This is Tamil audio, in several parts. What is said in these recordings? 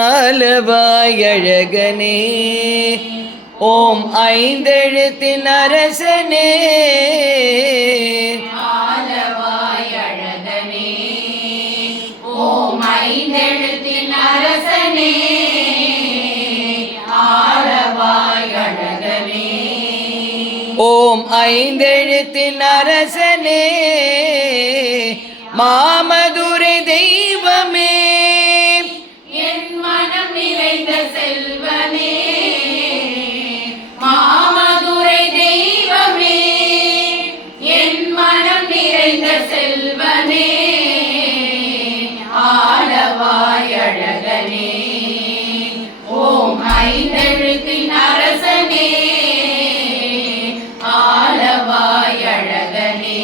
ஆலவாய் அழகனே ஓம் ஐந்தெழுத்தின் அரசனே. ஆலவாய் அழகனே ஓம் ஐந்தெழுத்தின் அரசனே. ஆலவாய் அழகனே ஓம் ஐந்தெழுத்தின் அரசனே. மாமதுரை தெய்வமே என் மனம் நிறைந்த செல்வனே. மாமதுரை தெய்வமே என் மனம் நிறைந்த செல்வனே. ஆலவாய் அழகனே ஓம் ஐந்தெழுத்தின் அரசனே. ஆலவாய் அழகனே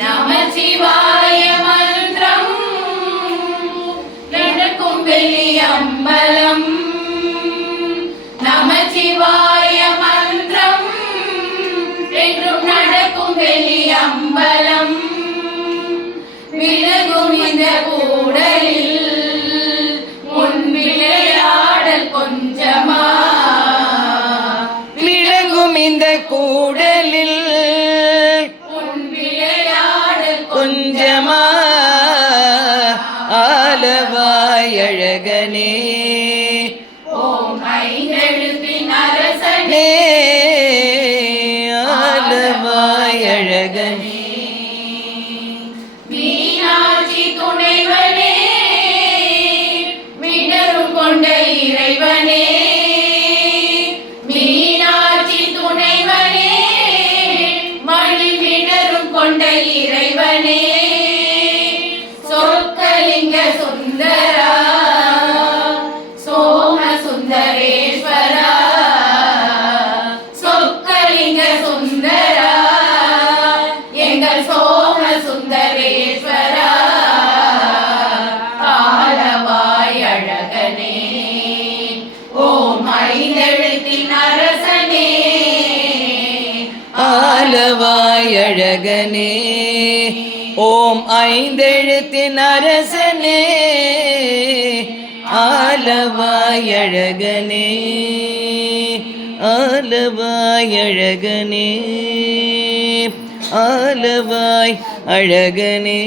நமசிவாய மந்திரம் நடக்கும் வெளியம்பலம். நமசிவாய மந்திரம் என்றும் நடக்கும் வெளியம்பலம். விலகும் இந்த கூடலில் முன் விளையாடல் கொஞ்சமா. விளங்கும் இந்த கூடலில் கொஞ்சமா. ஆலவாய் அழகனே ஓம் ஐந்தெழுத்தின் அரசனே. ஆலவாய் அழகனே மீனாட்சி துணைவனே மிடரும் கொண்ட இறைவனே. மீனாட்சி துணைவனே மணி மிடரும் கொண்ட இறைவனே. சொற்கலிங்க சுந்தரா சோம சுந்தரேஸ்வரா. சொற்கலிங்க சுந்தரா எங்கள் சோம சுந்தரேஸ்வரா. ஆலவாய் அழகனே ஓம் ஐந்தெழுத்தின் அரசனே. ஆலவாய் அழகனே ஓம் ஐந்தெழுத்தின் அரசனே. ஆலவாய் அழகனே ஆலவாய் அழகனே ஆலவாய் அழகனே.